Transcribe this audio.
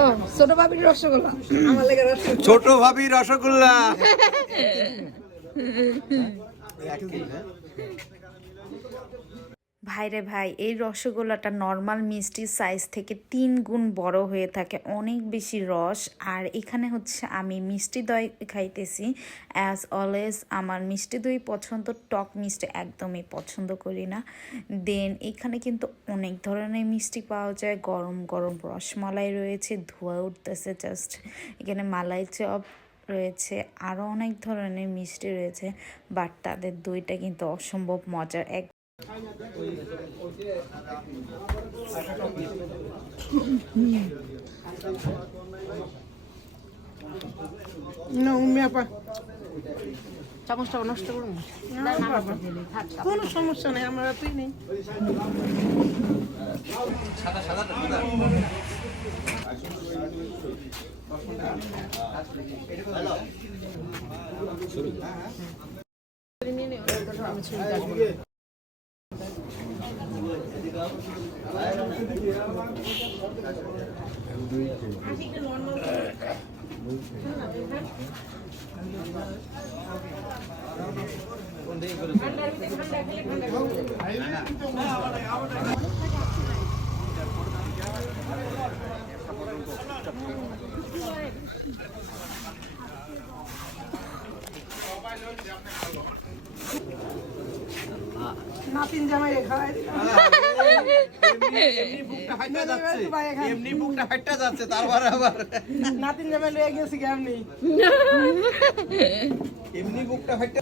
ও ছোট ভাবির রসগোল্লা, আমার লাগে রসগোল্লা। ছোট ভাবি রসগোল্লা। ভাইরে ভাই, এই রসগোল্লাটা নর্মাল মিষ্টির সাইজ থেকে 3 গুণ বড় হয়ে থাকে, অনেক বেশি রস। আর এখানে হচ্ছে আমি মিষ্টি দই খাইতেছি। অ্যাজ অলওয়েজ আমার মিষ্টি দই পছন্দ, টক মিষ্টি একদমই পছন্দ করি না। দেন এখানে কিন্তু অনেক ধরনের মিষ্টি পাওয়া যায়, গরম গরম রসমালাই রয়েছে, ধোয়া উঠতেছে জাস্ট। এখানে মালাই চপ রয়েছে, আরও অনেক ধরনের মিষ্টি রয়েছে, বাট তাদের দইটা কিন্তু অসম্ভব মজার। চামচটা নষ্ট করুন, কোনো সমস্যা নেই, আমার তুই নেই। নাতিন জামাই খায়, এমনি বুকটা ফাইটা যাচ্ছে, তারপরে আবার নাতিন জামাই লয়ে গেছি কেমনি, এমনি বুকটা ফাইটা।